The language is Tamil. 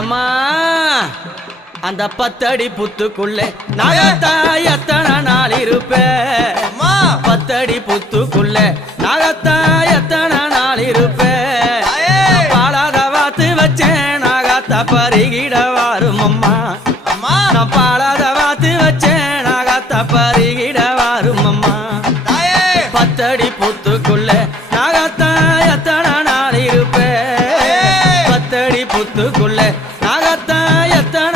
எம்மா அந்த 10 அடி புத்துக்குள்ளே நாகத்தா எத்தனை நாள் இருப்பேன் 10 அடி புத்துக்குள்ளே நாகத்தா எத்தனை நாள் இருப்பேன் பாலாத வாத்து வச்சேன் நாகத்தா பருகிட வாரும் அம்மா நான் பாலாத வாத்து வச்சேன் நாகத்தா பருகிட வாரும் அம்மா 10 அடி புத்துக்குள்ளே நாகத்தா எத்தனை நாள் இருப்பேன் 10 அடி புத்துக்குள்ளே நாகத்தா எத்தனை